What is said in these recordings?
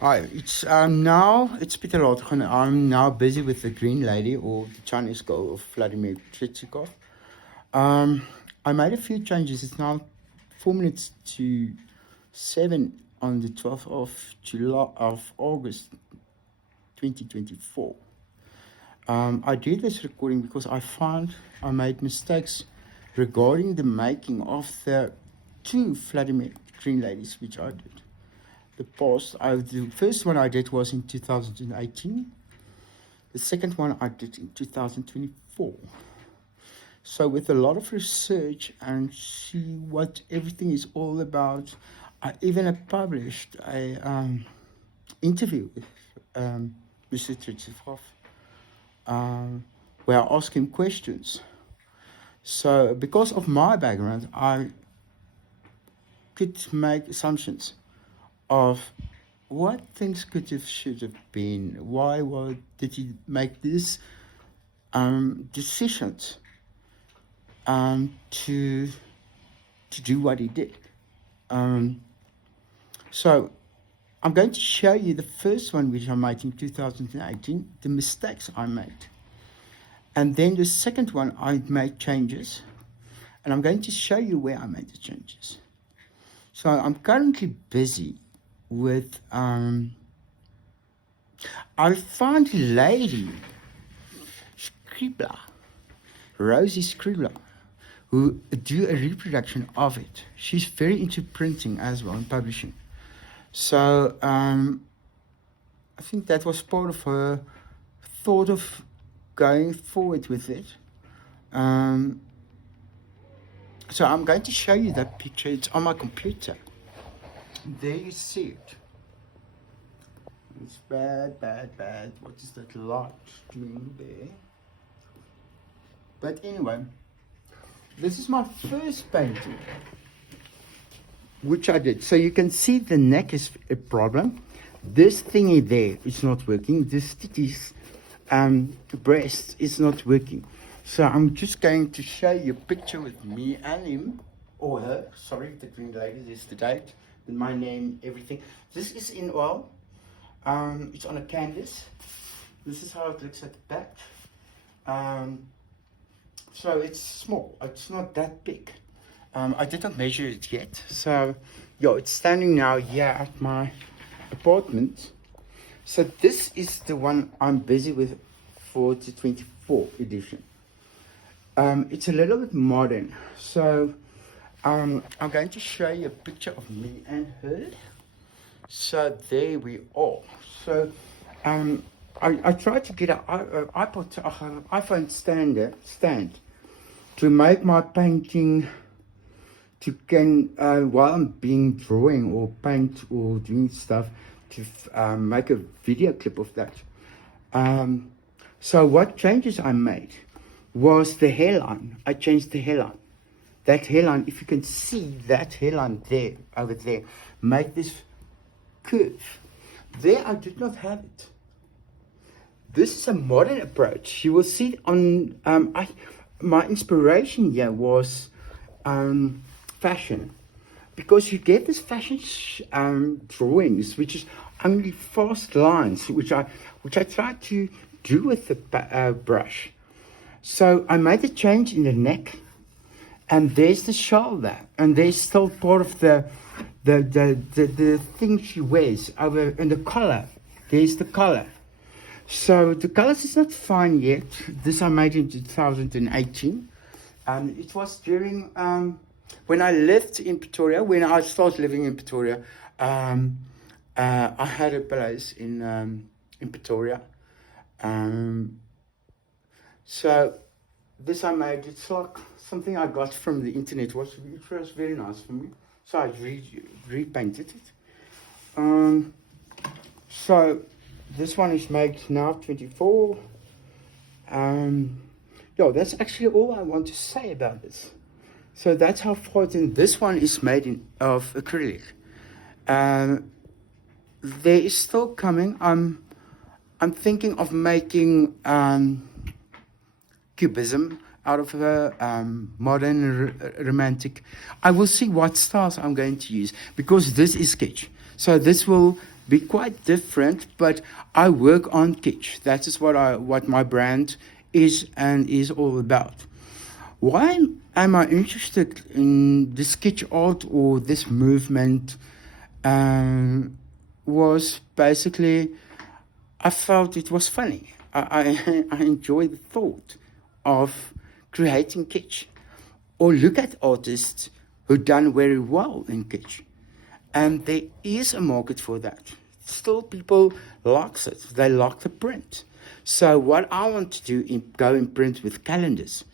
Hi, it's Pieter Lategan. I'm now busy with the Green Lady, or the Chinese girl of Vladimir Tretchikoff. I made a few changes. It's now 4 minutes to 7 on the 12th of August 2024. I did this recording because I found I made mistakes regarding the making of the two Vladimir Green Ladies, which I did. The first one I did was in 2018. The second one I did in 2024. So with a lot of research and see what everything is all about, I even published a interview with Mr. Tretchikoff, where I asked him questions. So because of my background, I could make assumptions of what things should have been. Did he make these decisions to do what he did? So I'm going to show you the first one, which I made in 2018, the mistakes I made. And then the second one, I made changes. And I'm going to show you where I made the changes. So I'm currently busy with, I found a lady, Rosie Scribbler, who do a reproduction of it. She's very into printing as well and publishing. So I think that was part of her thought of going forward with it. So I'm going to show you that picture. It's on my computer. There you see it. It's bad. What is that light doing there? But anyway, this is my first painting, which I did. So you can see the neck is a problem. This thingy there is not working. This titties, breast is not working. So I'm just going to show you a picture with me and him, or her. Sorry, the Green Lady. This is the date, my name, everything. This is in oil. It's on a canvas. This is how it looks at the back. So it's small. It's not that big. I did not measure it yet. So, it's standing now here at my apartment. So this is the one I'm busy with for the 24 edition. It's a little bit modern. So I'm going to show you a picture of me and her. So there we are. So I tried to get an iPhone stand to make my painting while I'm drawing or paint or doing stuff, to make a video clip of that. So what changes I made was the hairline. I changed the hairline. That hairline, if you can see that hairline there, over there, make this curve. There I did not have it. This is a modern approach. You will see on, my inspiration here was fashion. Because you get this fashion drawings, which is only fast lines, which I tried to do with the brush. So I made a change in the neck, and there's the shoulder, and there's still part of the thing she wears over, and the collar. There's the collar. So the colors is not fine yet. This I made in 2018. It was during when I lived in Pretoria. When I started living in Pretoria, I had a place in Pretoria. So this I made. It's like something I got from the internet. It was very nice for me. So I repainted it. So this one is made now 24. That's actually all I want to say about this. So that's how far it's in. This one is made of acrylic. There is still coming. I'm thinking of making cubism out of a modern romantic. I will see what styles I'm going to use, because this is sketch. So this will be quite different, but I work on Kitch. That is what my brand is and is all about. Why am I interested in this Kitsch art or this movement? Was basically I felt it was funny. I enjoy the thought of creating Kitsch, or look at artists who done very well in Kitsch. And there is a market for that. Still, people like it. They like the print. So what I want to do is go and print with calendars,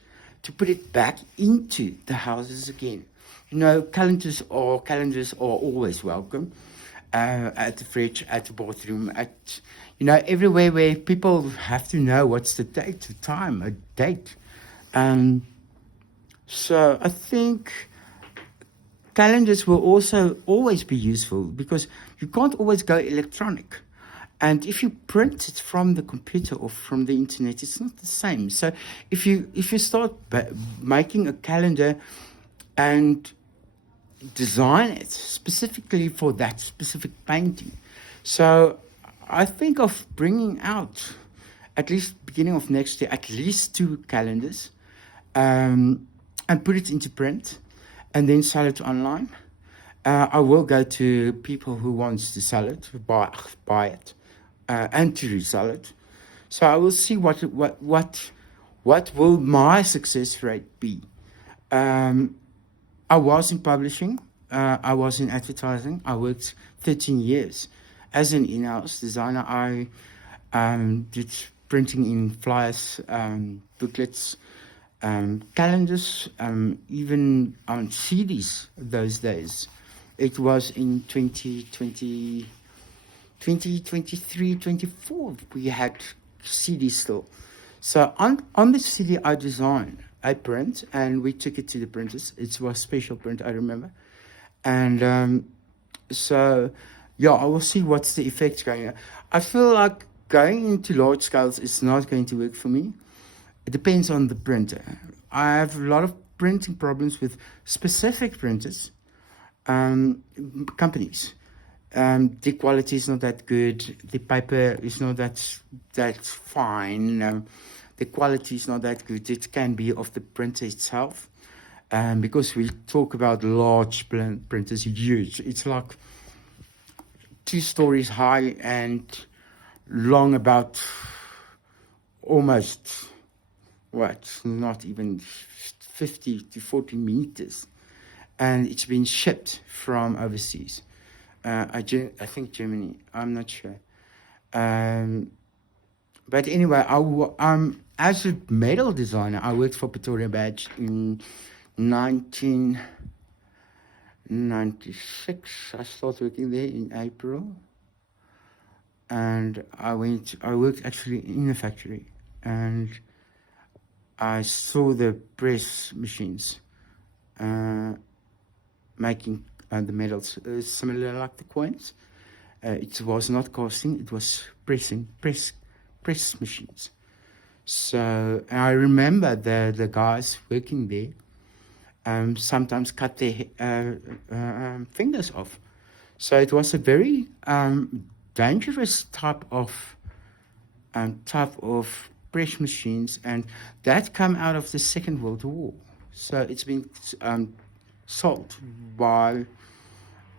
to put it back into the houses again. You know, calendars are always welcome. At the fridge, at the bathroom, at everywhere where people have to know what's the date, the time, a date. So I think calendars will also always be useful, because you can't always go electronic. And if you print it from the computer or from the internet, it's not the same. So if you start making a calendar and design it specifically for that specific painting. So I think of bringing out, at least beginning of next year, at least 2 calendars, and put it into print, and then sell it online. I will go to people who wants to sell it, buy it, and to resell it. So I will see what will my success rate be. I was in publishing. I was in advertising. I worked 13 years as an in-house designer. I did printing in flyers, booklets, calendars, even on CDs those days. It was in 2023, 24, we had CDs still. So on the CD I designed a print, and we took it to the printers. It was special print, I remember. And so, yeah, I will see what's the effect going on. I feel like going into large scales is not going to work for me. It depends on the printer. I have a lot of printing problems with specific printers, companies. The quality is not that good. The paper is not that fine. The quality is not that good. It can be of the printer itself. Because we talk about large printers, huge. It's like 2 stories high and long, about almost, not even 50 to 40 meters. And it's been shipped from overseas. I think Germany. I'm not sure. But anyway, as a medal designer, I worked for Pretoria Badge in 1996. I started working there in April. And I worked actually in a factory. And I saw the press machines making the medals, similar like the coins. It was not casting, it was press machines. So I remember the guys working there sometimes cut their fingers off. So it was a very dangerous type of press machines, and that came out of the Second World War. So it's been sold by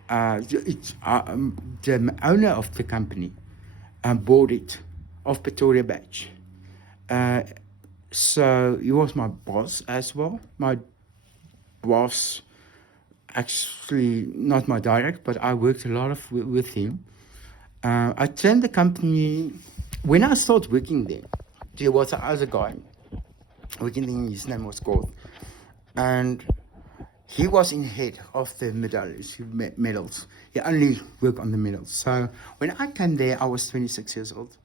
the owner of the company bought it of Pretoria Badge. So he was my boss as well. My boss, actually not my direct, but I worked a lot with him. I turned the company, when I started working there was another guy working there, his name was Gold. And he was in head of the medals. He only worked on the medals. So when I came there, I was 26 years old.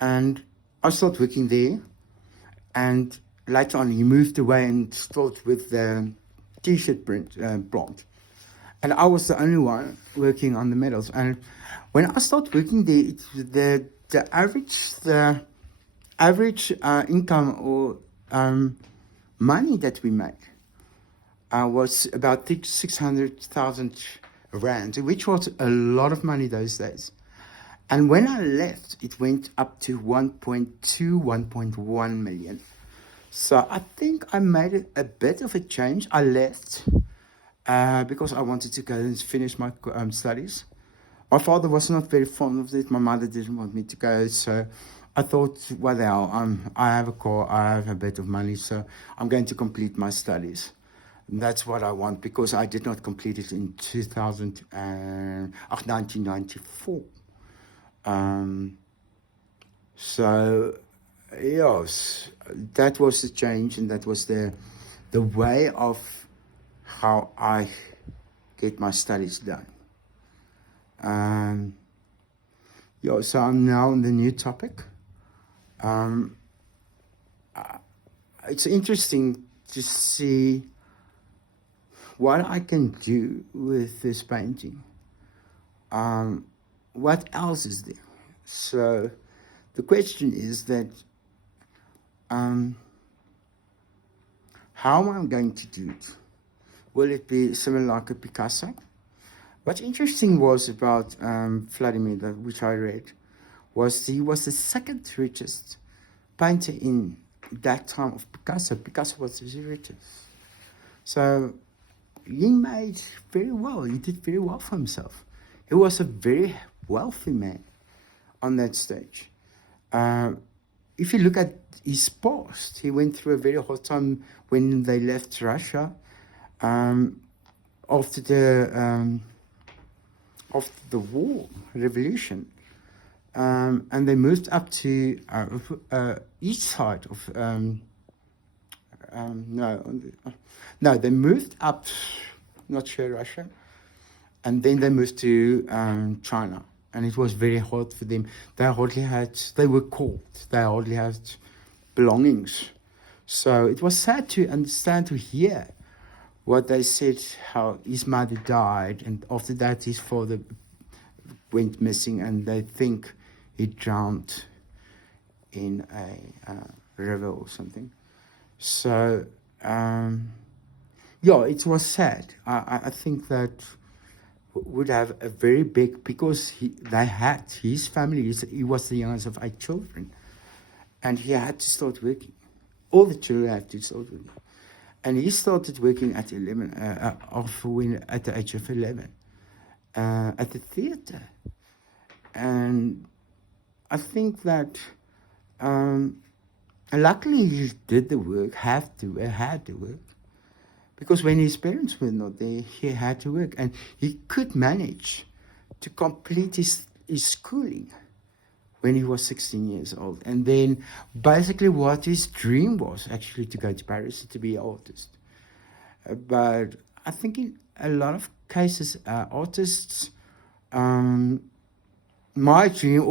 And I started working there. And later on, he moved away and started with the T-shirt print plant. And I was the only one working on the medals. And when I started working there, the average income or money that we made was about 600,000 rand, which was a lot of money those days. And when I left, it went up to 1.2, 1.1 million. So I think I made a bit of a change. I left because I wanted to go and finish my studies. My father was not very fond of it. My mother didn't want me to go. So I thought, what the hell, I have a car, I have a bit of money, so I'm going to complete my studies. And that's what I want, because I did not complete it in 1994. So, yes, that was the change, and that was the way of how I get my studies done. Yeah, so I'm now on the new topic. It's interesting to see what I can do with this painting. What else is there? So the question is that how am I going to do it? Will it be similar like a Picasso? What's interesting was about Vladimir, which I read, was he was the second richest painter in that time of Picasso. Picasso was the richest. So he made very well. He did very well for himself. He was a very wealthy man on that stage. If you look at his past, he went through a very hard time when they left Russia after the war, revolution. And they moved up to east side of they moved up, not sure, Russia, and then they moved to China, and it was very hard for them. They were cold, they hardly had belongings. So it was sad to understand, to hear what they said, how his mother died, and after that his father went missing, and they think he drowned in a river or something. So, yeah, it was sad. I think that would have a very big, because they had his family, he was the youngest of 8 children, and he had to start working. All the children had to start working. And he started working at 11, at the age of 11, at the theater. And I think that luckily he did the work, had to work, because when his parents were not there, he had to work, and he could manage to complete his schooling when he was 16 years old. And then basically what his dream was actually to go to Paris to be an artist. But I think in a lot of cases, artists, my dream,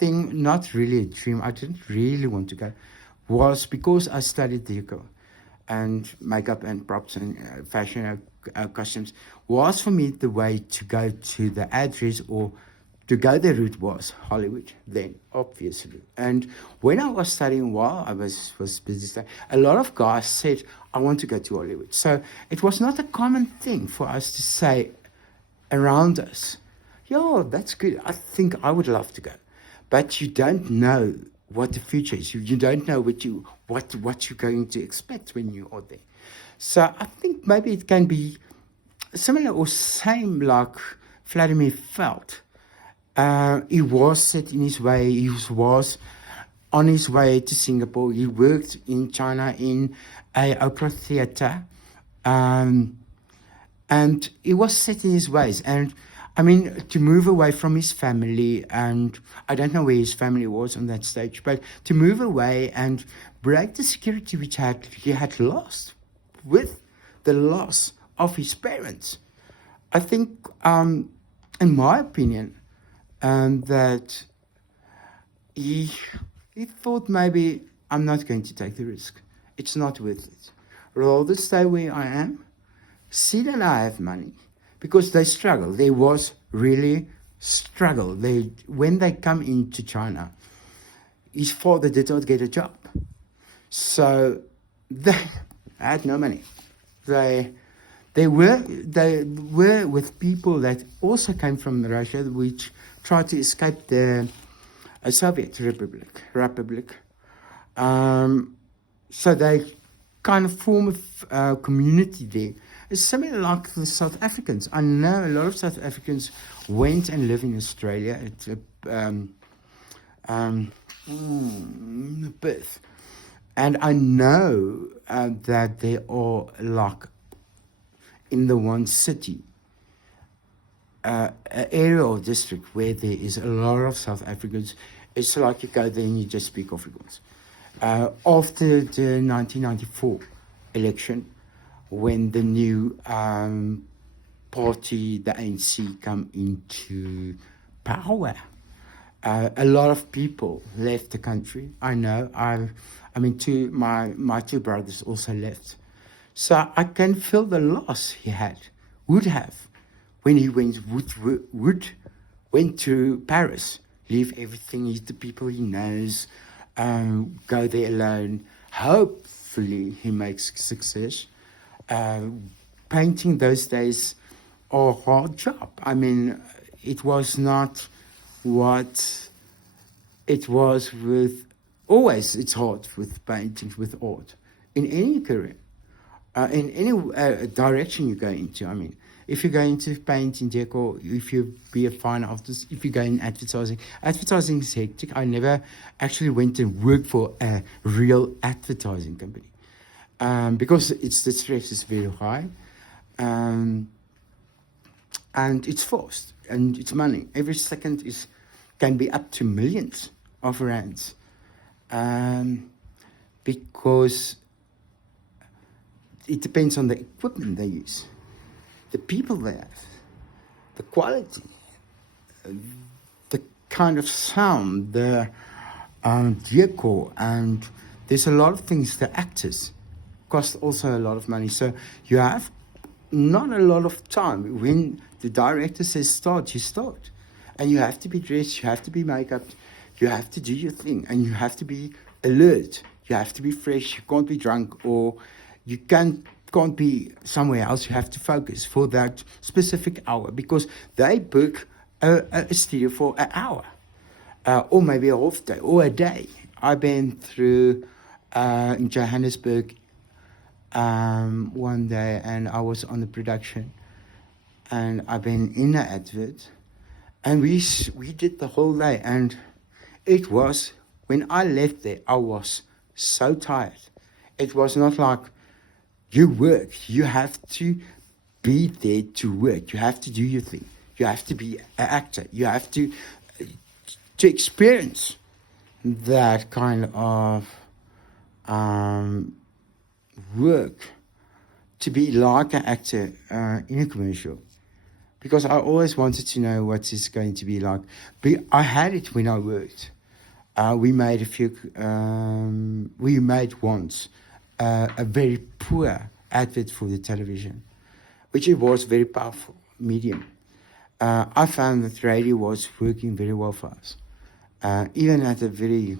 not really a dream, I didn't really want to go, was because I studied deco and makeup and props and fashion costumes, was for me the way to go to the address, or to go the route was Hollywood then, obviously. And when I was studying, while I was busy studying, a lot of guys said, I want to go to Hollywood. So it was not a common thing for us to say around us, yeah, that's good, I think I would love to go. But you don't know what the future is. You don't know what you're going to expect when you are there. So I think maybe it can be similar or same like Vladimir felt. He was set in his way. He was on his way to Singapore. He worked in China in a opera theater, and he was set in his ways. And I mean, to move away from his family, and I don't know where his family was on that stage, but to move away and break the security which he had lost with the loss of his parents. I think, in my opinion, that he thought, maybe I'm not going to take the risk. It's not worth it. Rather stay where I am, see that I have money, because they struggle. There was really struggle. When they come into China, his father did not get a job, so they had no money. They were with people that also came from Russia, which tried to escape the Soviet Republic. So they kind of form a community there. It's similar like the South Africans. I know a lot of South Africans went and lived in Australia at Perth. And I know that they are like in the one city, an area or district where there is a lot of South Africans. It's like you go there and you just speak Afrikaans. After the 1994 election, when the new party, the ANC, come into power, a lot of people left the country. I know. My two brothers also left. So I can feel the loss he would have, when he went to Paris, leave everything, the people he knows, go there alone. Hopefully he makes success. Painting those days are a hard job. I mean, it was not what it was with, always it's hard with painting, with art, in any career, in any direction you go into. I mean, if you go into painting, decor, if you be a fine artist, if you go in advertising is hectic. I never actually went and worked for a real advertising company, because the stress is very high, and it's fast, and it's money. Every second can be up to millions of rands, because it depends on the equipment they use, the people they have, the quality, the kind of sound, the decor, and there's a lot of things. The actors cost also a lot of money, so you have not a lot of time. When the director says start, you start, and you have to be dressed, you have to be makeup, you have to do your thing, and you have to be alert, you have to be fresh, you can't be drunk, or you can't be somewhere else. You have to focus for that specific hour, because they book a studio for an hour, or maybe a half day or a day. I've been through in Johannesburg one day, and I was on the production, and I've been in an advert, and we did the whole day, and it was, when I left there, I was so tired. It was not like you work. You have to be there to work. You have to do your thing. You have to be an actor. You have to experience that kind of work, to be like an actor in a commercial. Because I always wanted to know what it's going to be like. But I had it when I worked. We made once a very poor advert for the television, which it was very powerful medium. I found that radio was working very well for us, even at a very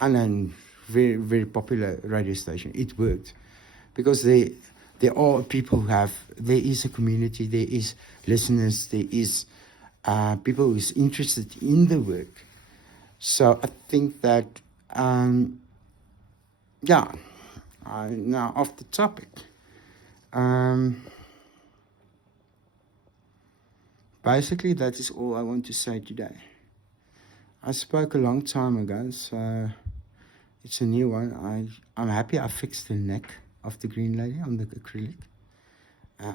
unknown, very, very popular radio station. It worked, because there are people there is a community, there is listeners, there is people who is interested in the work. So I think that, now off the topic. Basically, that is all I want to say today. I spoke a long time ago, so it's a new one. I'm happy I fixed the neck of the green lady on the acrylic.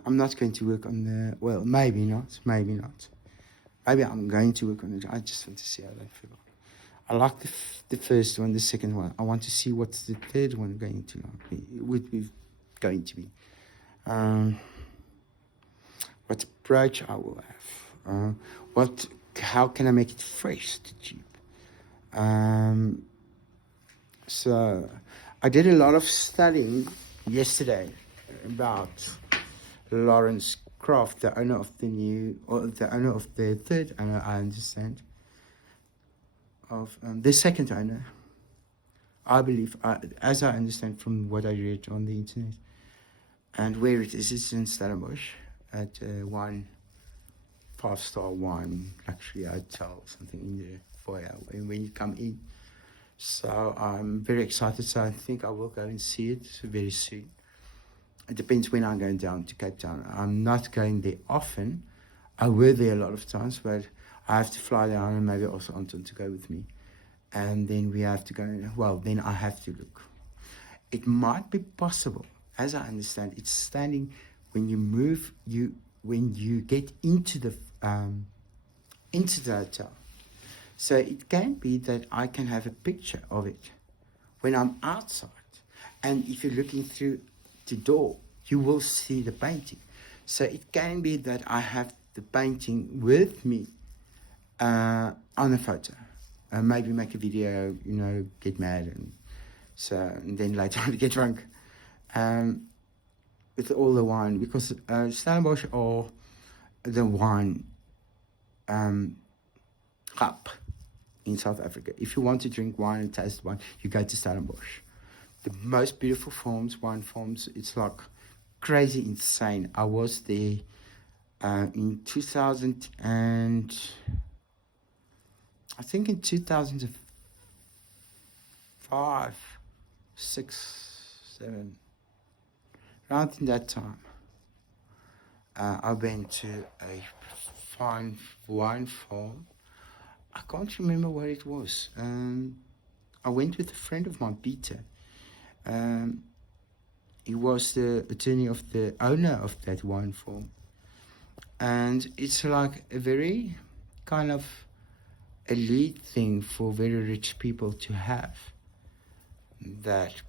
I'm not going to work on maybe not. Maybe I'm going to work on it. I just want to see how they feel. I like the first one, the second one. I want to see what's the third one going to be. What approach I will have. How can I make it fresh to cheap? So I did a lot of studying yesterday about Lawrence Craft, the owner of the third owner, I understand, of the second owner, I believe, as I understand from what I read on the internet, and where it is, it's in Stellenbosch at 1 5-star wine luxury hotel, something in the foyer when you come in. So I'm very excited. So I think I will go and see it very soon. It depends when I'm going down to Cape Town. I'm not going there often. I were there a lot of times, but I have to fly down and maybe also Anton to go with me. And then we have to go, well, then I have to look. It might be possible, as I understand, it's standing when you move, when you get into the hotel. So it can be that I can have a picture of it when I'm outside. And if you're looking through the door, you will see the painting. So it can be that I have the painting with me on a photo. Maybe make a video, get mad, and then later on get drunk with all the wine, because Stellenbosch or the wine hub in South Africa. If you want to drink wine and taste wine, you go to Stellenbosch. The most beautiful wine farms, it's like crazy insane. I was there in 2000 and I think in 2005, 6, 7, around in that time, I went to a fine wine farm. I can't remember where it was. I went with a friend of mine, Pieter. He was the attorney of the owner of that wine farm. And it's like a very kind of elite thing for very rich people to have that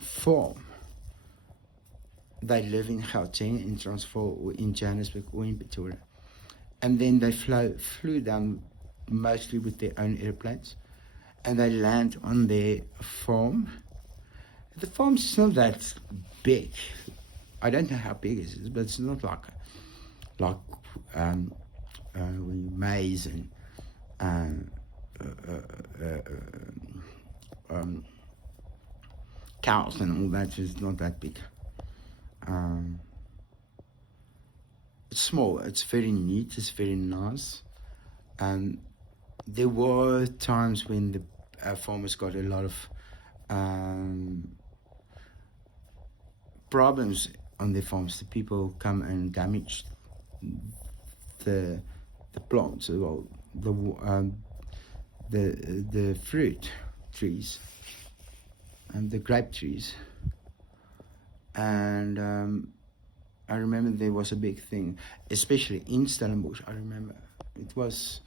farm. They live in Gauteng, in Transvaal, or in Johannesburg, or in Pretoria. And then they flew down mostly with their own airplanes, and they land on their farm. The farm's not that big. I don't know how big it is, but it's not like maize and cows and all that. It's not that big. It's small. It's very neat. It's very nice. There were times when the farmers got a lot of problems on their farms. The people come and damage the plants, well, the fruit trees and the grape trees. And I remember there was a big thing, especially in Stellenbosch. I remember it was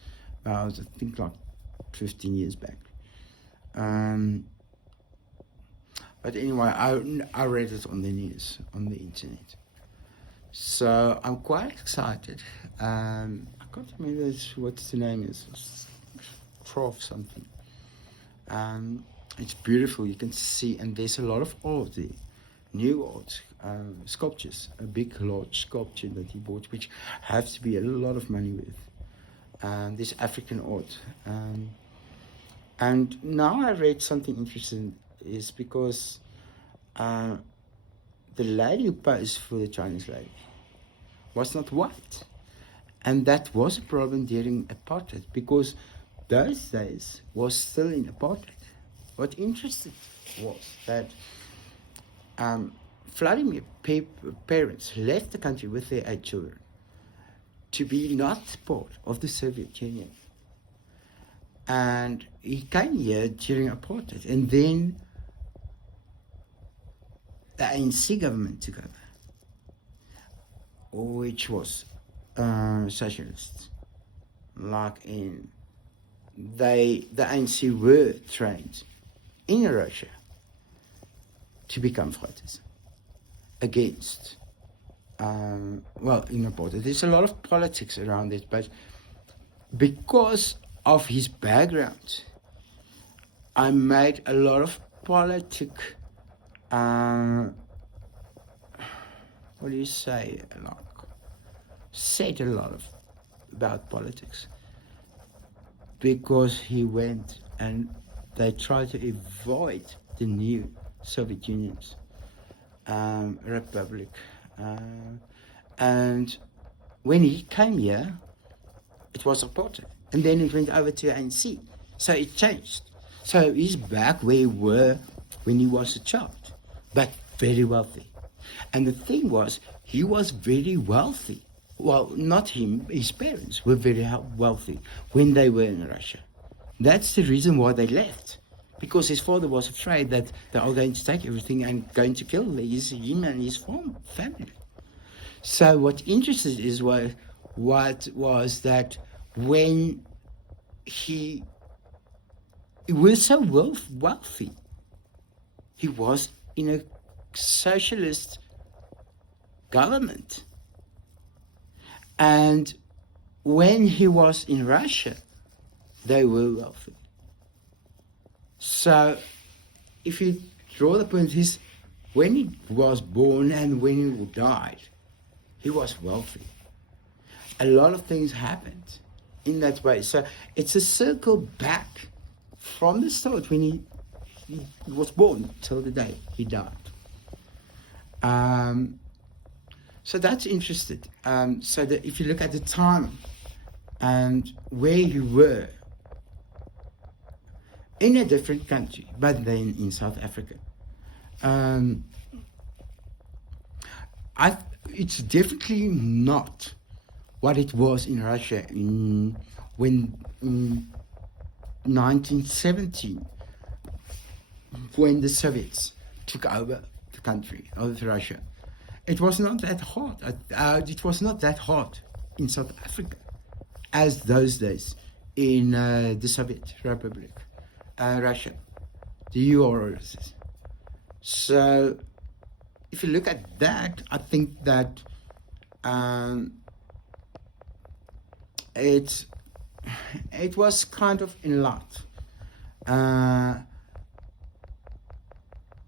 about, I think, like 15 years back. But anyway, I read it on the news, on the internet. So I'm quite excited. I can't remember what the name is. Prof something. It's beautiful. You can see, and there's a lot of art there. New art, sculptures. A big, large sculpture that he bought, which has to be a lot of money with. This African art. And now I read something interesting, is because the lady who posed for the Chinese lady was not white. And that was a problem during apartheid, because those days was still in apartheid. What interested was that Vladimir parents left the country with their 8 children to be not part of the Soviet Union. And he came here during apartheid, and then the ANC government took over, which was socialist. The ANC were trained in Russia to become fighters against, in apartheid. There's a lot of politics around it, but because of his background, I made a lot of said a lot about politics, because he went and they tried to avoid the new Soviet Union's republic. And when he came here, It was apartheid. And then it went over to ANC. So it changed. So he's back where he were when he was a child, but very wealthy. And the thing was, he was very wealthy. Well, not him, his parents were very wealthy when they were in Russia. That's the reason why they left. Because his father was afraid that they are going to take everything and going to kill him and his family. So what interested is what was that when he was so wealthy, he was in a socialist government. And when he was in Russia, they were wealthy. So if you draw the point, is when he was born and when he died, he was wealthy. A lot of things happened in that way. So it's a circle back from the start when he was born till the day he died. So that's interesting. So that if you look at the time and where you were in a different country, but then in South Africa, it's definitely not what it was in Russia in 1917, when the Soviets took over the country of Russia. It was not that hard. It was not that hard in South Africa as those days in the Soviet Republic, Russia, the URSS. So if you look at that, I think that it was kind of in lot.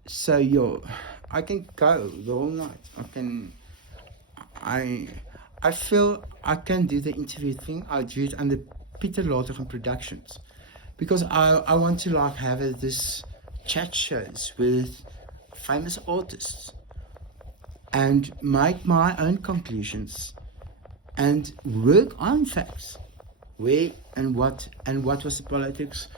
So I can go the whole night. I feel I can do the interview thing. I do it under Pieter Lategan Productions, because I want to have this chat shows with famous artists and make my own conclusions and work on facts. Where and what was the politics,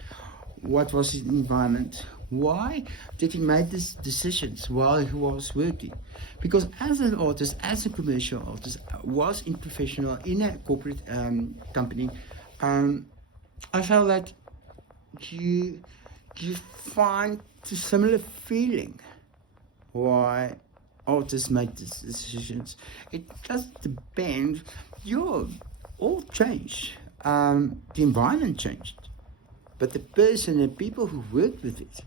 what was the environment, why did he make these decisions while he was working? Because as an artist, as a commercial artist, was in professional, in a corporate company, I felt that you find a similar feeling why artists make these decisions. It doesn't depend. All changed. The environment changed, but the person and people who worked with it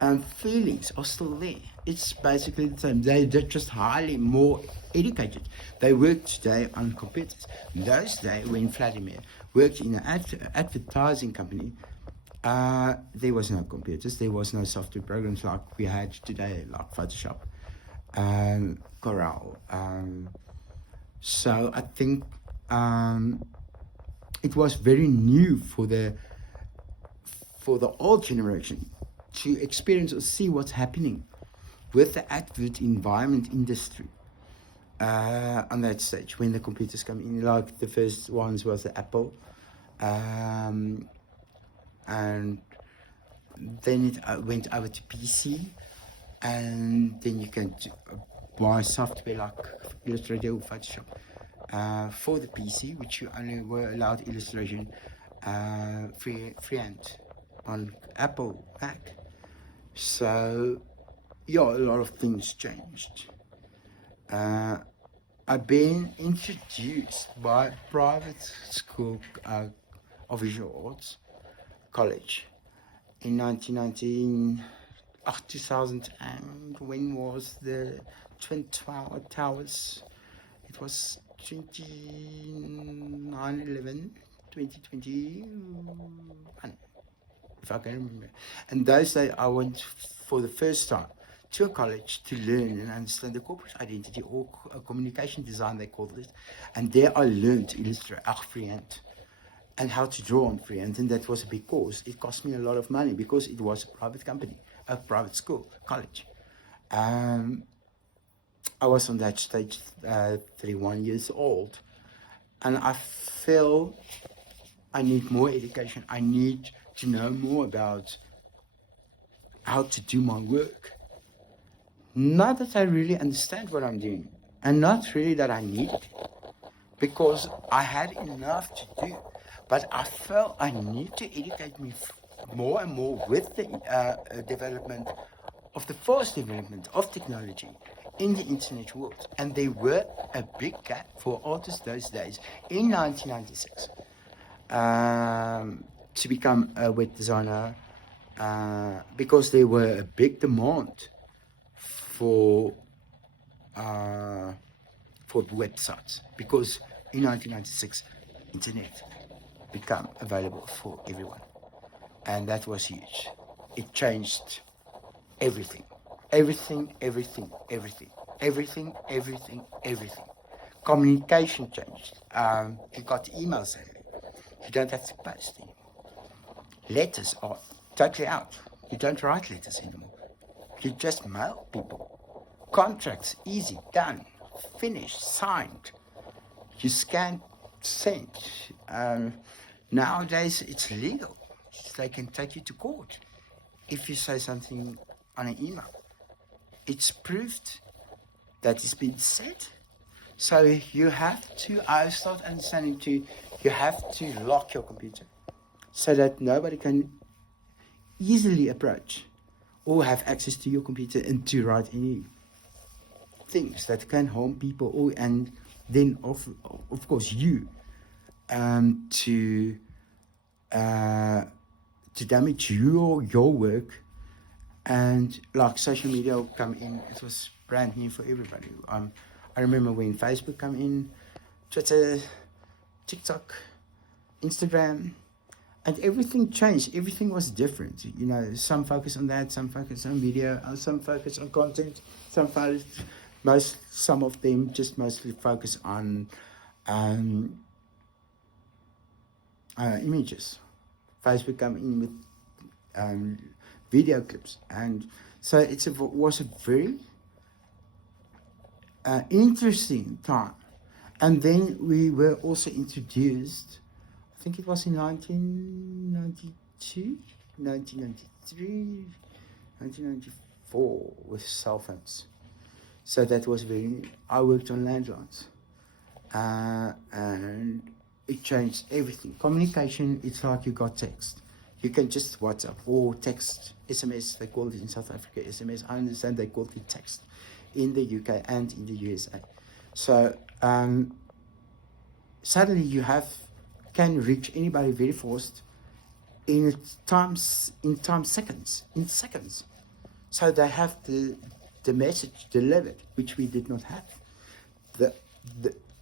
and feelings are still there. It's basically the same. They're just highly more educated. They work today on computers. Those days when Vladimir worked in an advertising company, there was no computers, there was no software programs like we had today, like Photoshop, Corel. So I think it was very new for the old generation to experience or see what's happening with the advert environment industry on that stage when the computers come in. Like the first ones was the Apple, and then it went over to PC, and then you can buy software like Illustrator or Photoshop for the PC, which you only were allowed illustration freehand on Apple Mac. So yeah, a lot of things changed. I've been introduced by private school of visual arts college in 1919, 2000, and when was the Twin Towers? It was 2021, if I can remember. And those days I went for the first time to a college to learn and understand the corporate identity, or communication design they called it. And there I learned to illustrate freehand and how to draw on freehand. And that was a big course. It cost me a lot of money because it was a private company, a private school, college. I was on that stage 31 years old. And I feel I need more education. I need to know more about how to do my work. Not that I really understand what I'm doing, and not really that I need it, because I had enough to do. But I felt I need to educate me more and more with the development of the fast development of technology in the internet world. And there were a big gap for artists those days in 1996 to become a web designer, because there were a big demand for websites, because in 1996 internet became available for everyone, and that was huge. It changed everything. Communication changed. You got emails only. You don't have to post anymore. Letters are totally out. You don't write letters anymore. You just mail people. Contracts, easy, done, finished, signed. You scan, send. Nowadays, it's legal. They can take you to court if you say something on an email. It's proved that it's been said. So you have to, I start understanding too, you have to lock your computer so that nobody can easily approach or have access to your computer and to write any things that can harm people, or, and then of course you to damage your work. And like social media will come in, it was brand new for everybody. I remember when Facebook came in, Twitter, TikTok, Instagram, and everything changed. Everything was different. You know, some focus on that, some focus on video, some focus on content, some of them just mostly focus on images. Facebook came in with video clips, and so it was a very interesting time. And then we were also introduced, I think it was in 1992, 1993, 1994, with cell phones. So that was I worked on landlines, and it changed everything. Communication, it's like you got text. You can just WhatsApp or text, SMS, they call it in South Africa, SMS. I understand they call it text in the UK and in the USA. So suddenly you can reach anybody very fast in seconds. So they have the message delivered, which we did not have.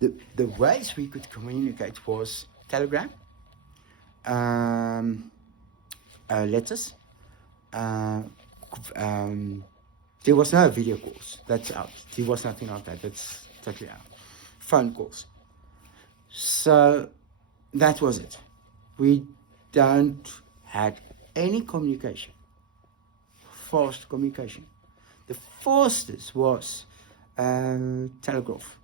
The ways we could communicate was telegram, letters. There was no video calls. That's out. There was nothing like that. That's totally out. Phone calls. So that was it. We don't have any communication. Fast communication. The fastest was telegraph.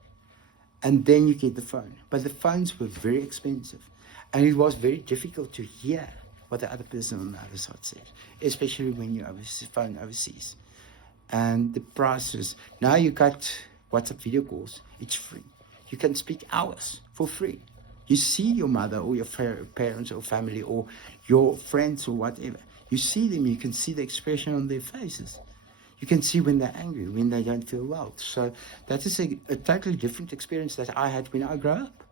And then you get the phone. But the phones were very expensive. And it was very difficult to hear what the other person on the other side said, especially when you phone overseas. And the prices, now you got WhatsApp video calls, it's free. You can speak hours for free. You see your mother or your parents or family or your friends or whatever. You see them, you can see the expression on their faces. You can see when they're angry, when they don't feel well. So that is a totally different experience that I had when I grew up.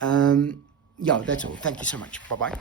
Yeah, that's all. Thank you so much. Bye-bye.